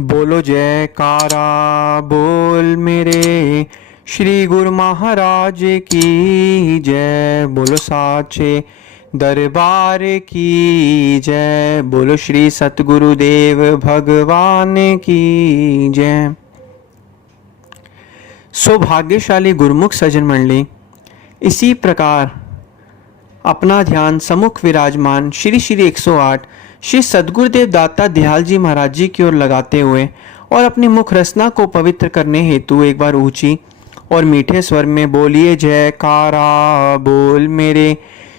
बोलो जयकारा बोल मेरे श्री गुरु महाराज की जय। बोलो साचे दरबार की जय। बोलो श्री सतगुरुदेव भगवान की जय। सौभाग्यशाली गुरुमुख सज्जन मंडली, इसी प्रकार अपना ध्यान सम्मुख विराजमान श्री श्री 108 श्री सद्गुरुदेव दाता दयाल जी महाराज जी की ओर लगाते हुए और अपनी मुख रसना को पवित्र करने हेतु एक बार ऊंची और मीठे स्वर में बोलिए जयकारा बोल मेरे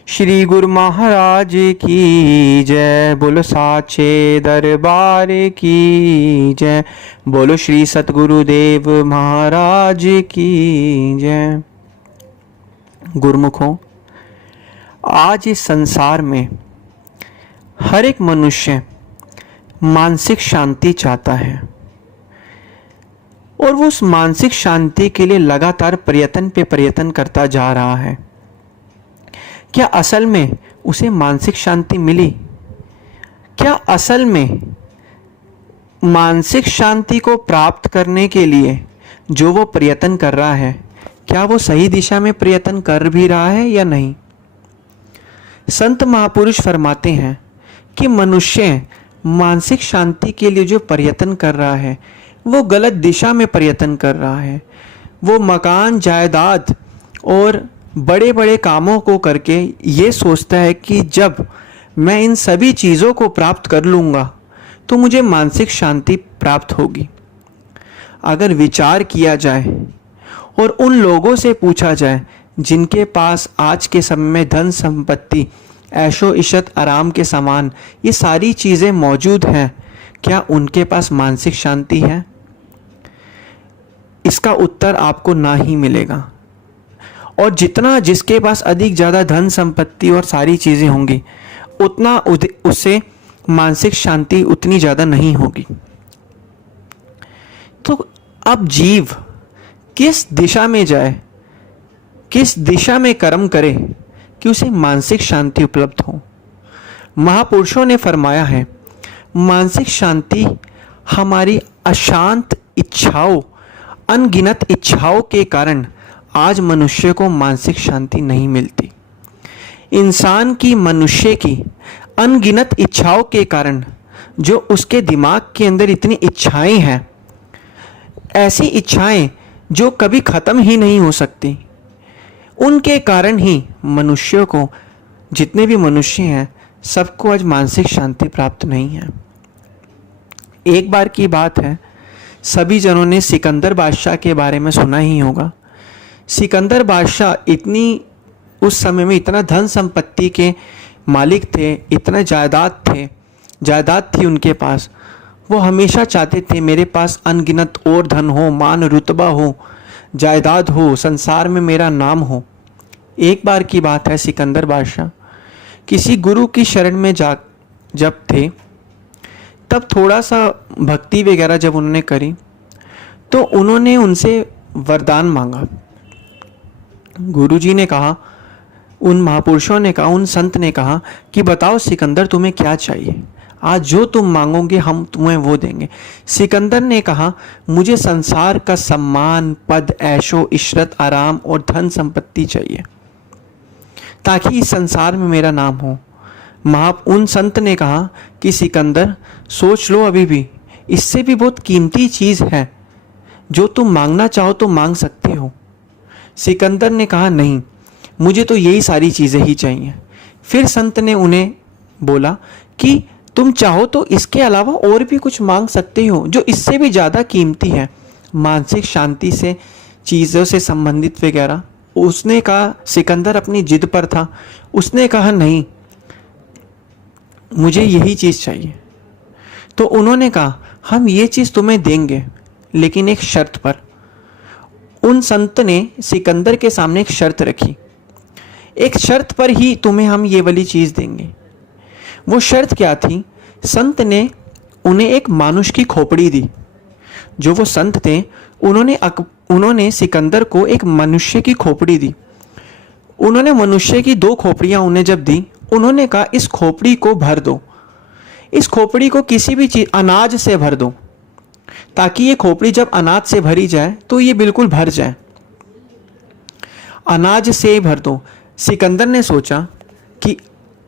श्री गुरु महाराज की जय। बोलो साचे दरबार की जय। बोलो श्री सतगुरुदेव महाराज की जय। गुरुमुखों, आज इस संसार में हर एक मनुष्य मानसिक शांति चाहता है और वो उस मानसिक शांति के लिए लगातार प्रयत्न करता जा रहा है। क्या असल में उसे मानसिक शांति मिली? क्या असल में मानसिक शांति को प्राप्त करने के लिए जो वो प्रयत्न कर रहा है, क्या वो सही दिशा में प्रयत्न कर भी रहा है या नहीं? संत महापुरुष फरमाते हैं कि मनुष्य मानसिक शांति के लिए जो प्रयत्न कर रहा है वो गलत दिशा में प्रयत्न कर रहा है। वो मकान जायदाद और बड़े बड़े कामों को करके ये सोचता है कि जब मैं इन सभी चीज़ों को प्राप्त कर लूँगा तो मुझे मानसिक शांति प्राप्त होगी। अगर विचार किया जाए और उन लोगों से पूछा जाए जिनके पास आज के समय में धन संपत्ति ऐशो इशत आराम के सामान ये सारी चीज़ें मौजूद हैं, क्या उनके पास मानसिक शांति है? इसका उत्तर आपको ना ही मिलेगा। और जितना जिसके पास अधिक ज़्यादा धन संपत्ति और सारी चीज़ें होंगी उतना उससे मानसिक शांति उतनी ज़्यादा नहीं होगी। तो अब जीव किस दिशा में जाए, किस दिशा में कर्म करे कि उसे मानसिक शांति उपलब्ध हो? महापुरुषों ने फरमाया है, मानसिक शांति हमारी अशांत इच्छाओं, अनगिनत इच्छाओं के कारण आज मनुष्य को मानसिक शांति नहीं मिलती। इंसान की, मनुष्य की अनगिनत इच्छाओं के कारण जो उसके दिमाग के अंदर इतनी इच्छाएं हैं, ऐसी इच्छाएं जो कभी ख़त्म ही नहीं हो सकती, उनके कारण ही मनुष्यों को, जितने भी मनुष्य हैं सबको आज मानसिक शांति प्राप्त नहीं है। एक बार की बात है, सभी जनों ने सिकंदर बादशाह के बारे में सुना ही होगा। सिकंदर बादशाह उस समय में इतना धन संपत्ति के मालिक थे, इतना जायदाद थी उनके पास। वो हमेशा चाहते थे मेरे पास अनगिनत और धन हो, मान रुतबा हो, जायदाद हो, संसार में मेरा नाम हो। एक बार की बात है, सिकंदर बादशाह किसी गुरु की शरण में जब थे, तब थोड़ा सा भक्ति वगैरह जब उन्होंने करी तो उन्होंने उनसे वरदान मांगा। गुरुजी ने कहा, उन महापुरुषों ने कहा, उन संत ने कहा कि बताओ सिकंदर तुम्हें क्या चाहिए, आज जो तुम मांगोगे हम तुम्हें वो देंगे। सिकंदर ने कहा, मुझे संसार का सम्मान, पद, ऐशो इशरत, आराम और धन संपत्ति चाहिए ताकि इस संसार में मेरा नाम हो। उन संत ने कहा कि सिकंदर सोच लो, अभी भी इससे भी बहुत कीमती चीज़ है, जो तुम मांगना चाहो तो मांग सकते हो। सिकंदर ने कहा नहीं, मुझे तो यही सारी चीज़ें ही चाहिए। फिर संत ने उन्हें बोला कि तुम चाहो तो इसके अलावा और भी कुछ मांग सकते हो जो इससे भी ज़्यादा कीमती है, मानसिक शांति से, चीज़ों से संबंधित वगैरह। उसने कहा, सिकंदर अपनी जिद पर था, उसने कहा नहीं, मुझे यही चीज़ चाहिए। तो उन्होंने कहा हम ये चीज़ तुम्हें देंगे, लेकिन एक शर्त पर। उन संत ने सिकंदर के सामने एक शर्त रखी, एक शर्त पर ही तुम्हें हम ये वाली चीज़ देंगे। वो शर्त क्या थी? संत ने उन्हें एक मानुष की खोपड़ी दी। जो वो संत थे उन्होंने सिकंदर को एक मनुष्य की खोपड़ी दी। उन्होंने मनुष्य की 2 खोपड़ियाँ उन्हें जब दी, उन्होंने कहा इस खोपड़ी को भर दो, इस खोपड़ी को किसी भी चीज़, अनाज से भर दो। ताकि ये खोपड़ी जब अनाज से भरी जाए तो ये बिल्कुल भर जाए। अनाज से भर दो। सिकंदर ने सोचा कि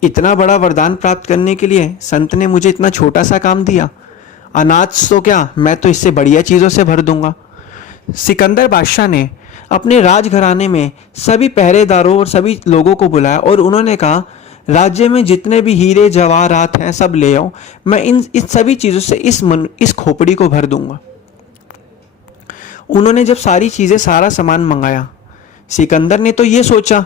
इतना बड़ा वरदान प्राप्त करने के लिए संत ने मुझे इतना छोटा सा काम दिया। अनाज तो क्या, मैं तो इससे बढ़िया चीज़ों से भर दूंगा। सिकंदर बादशाह ने अपने राजघराने में सभी पहरेदारों और सभी लोगों को बुलाया और उन्होंने कहा, राज्य में जितने भी हीरे जवाहरात हैं सब ले आओ, मैं इन सभी चीज़ों से इस खोपड़ी को भर दूंगा। उन्होंने जब सारी चीज़ें, सारा सामान मंगाया, सिकंदर ने तो ये सोचा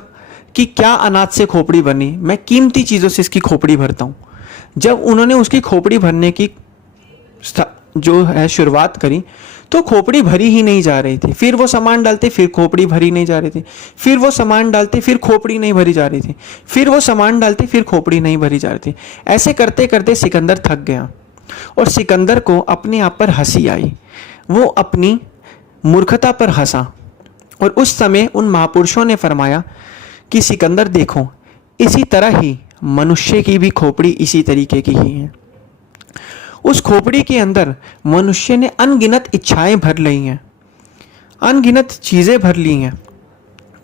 कि क्या अनाज से खोपड़ी बनी, मैं कीमती चीज़ों से इसकी खोपड़ी भरता हूँ। जब उन्होंने उसकी खोपड़ी भरने की जो है शुरुआत करी तो खोपड़ी भरी ही नहीं जा रही थी। फिर वो सामान डालते, फिर खोपड़ी भरी नहीं जा रही थी। फिर वो सामान डालते, फिर खोपड़ी नहीं भरी जा रही थी। फिर वो सामान डालते, फिर खोपड़ी नहीं भरी जा रही थी। ऐसे करते करते सिकंदर थक गया और सिकंदर को अपने आप पर हंसी आई। वो अपनी मूर्खता पर हंसा और उस समय उन महापुरुषों ने फरमाया कि सिकंदर देखो, इसी तरह ही मनुष्य की भी खोपड़ी इसी तरीके की ही है। उस खोपड़ी के अंदर मनुष्य ने अनगिनत इच्छाएं भर ली हैं, अनगिनत चीज़ें भर ली हैं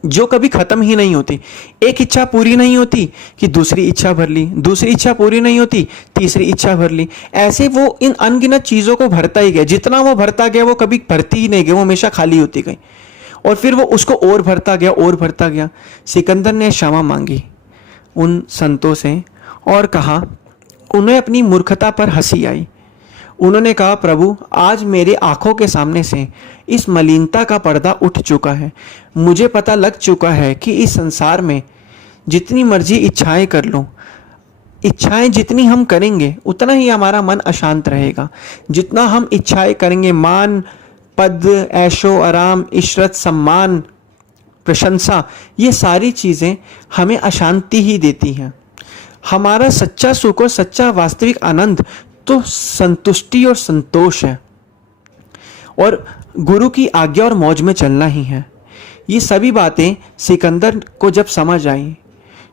जो कभी ख़त्म ही नहीं होती। एक इच्छा पूरी नहीं होती कि दूसरी इच्छा भर ली, दूसरी इच्छा पूरी नहीं होती, तीसरी इच्छा भर ली। ऐसे वो इन अनगिनत चीज़ों को भरता ही गया। जितना वो भरता गया वो कभी भरती ही नहीं गई, वो हमेशा खाली होती गई। और फिर वो उसको और भरता गया, और भरता गया। सिकंदर ने क्षमा मांगी उन संतों से और कहा, उन्हें अपनी मूर्खता पर हंसी आई। उन्होंने कहा, प्रभु आज मेरे आंखों के सामने से इस मलिनता का पर्दा उठ चुका है। मुझे पता लग चुका है कि इस संसार में जितनी मर्जी इच्छाएं कर लो, इच्छाएं जितनी हम करेंगे उतना ही हमारा मन अशांत रहेगा। जितना हम इच्छाएं करेंगे, मान, पद, ऐशो आराम, इशरत, सम्मान, प्रशंसा, ये सारी चीज़ें हमें अशांति ही देती हैं। हमारा सच्चा सुख और सच्चा वास्तविक आनंद तो संतुष्टि और संतोष है और गुरु की आज्ञा और मौज में चलना ही है। ये सभी बातें सिकंदर को जब समझ आई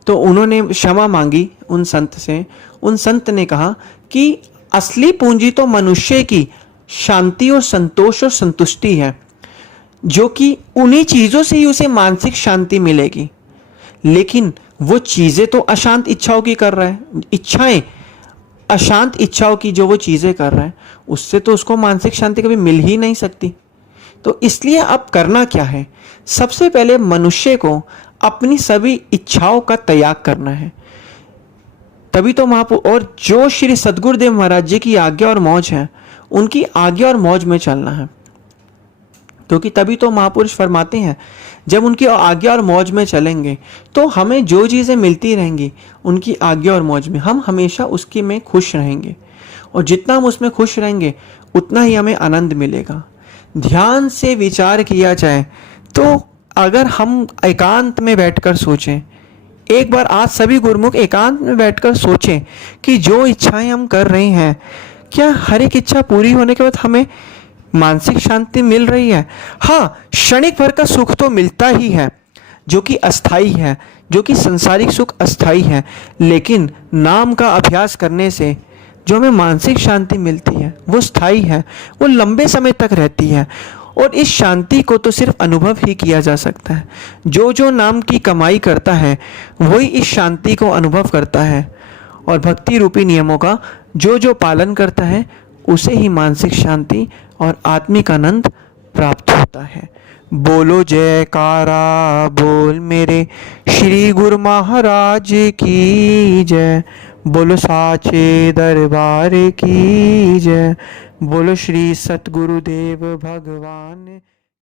तो उन्होंने क्षमा मांगी उन संत से। उन संत ने कहा कि असली पूंजी तो मनुष्य की शांति और संतोष और संतुष्टि है, जो कि उन्हीं चीज़ों से ही उसे मानसिक शांति मिलेगी। लेकिन वो चीज़ें तो अशांत इच्छाओं की कर रहा है, इच्छाएं अशांत इच्छाओं की जो वो चीज़ें कर रहा है, उससे तो उसको मानसिक शांति कभी मिल ही नहीं सकती। तो इसलिए अब करना क्या है? सबसे पहले मनुष्य को अपनी सभी इच्छाओं का त्याग करना है। तभी तो और जो श्री सद्गुरुदेव महाराज जी की आज्ञा और मौज है, उनकी आज्ञा और मौज में चलना है। क्योंकि तभी तो महापुरुष फरमाते हैं, जब उनकी आज्ञा और मौज में चलेंगे तो हमें जो चीज़ें मिलती रहेंगी उनकी आज्ञा और मौज में, हम हमेशा उसकी में खुश रहेंगे। और जितना हम उसमें खुश रहेंगे उतना ही हमें आनंद मिलेगा। ध्यान से विचार किया जाए तो अगर हम एकांत में बैठकर सोचें, एक बार आज सभी गुरुमुख एकांत में बैठकर सोचें कि जो इच्छाएं हम कर रहे हैं, क्या हर एक इच्छा पूरी होने के बाद हमें मानसिक शांति मिल रही है? हाँ, क्षणिक भर का सुख तो मिलता ही है जो कि अस्थाई है, जो कि संसारिक सुख अस्थाई है। लेकिन नाम का अभ्यास करने से जो हमें मानसिक शांति मिलती है वो स्थायी है, वो लंबे समय तक रहती है। और इस शांति को तो सिर्फ अनुभव ही किया जा सकता है। जो जो नाम की कमाई करता है वही इस शांति को अनुभव करता है। और भक्ति रूपी नियमों का जो जो पालन करता है उसे ही मानसिक शांति और आत्मिक आनंद प्राप्त होता है। बोलो जयकारा बोल मेरे श्री गुरु महाराज की जय। बोलो साचे दरबार की जय। बोलो श्री सतगुरुदेव भगवान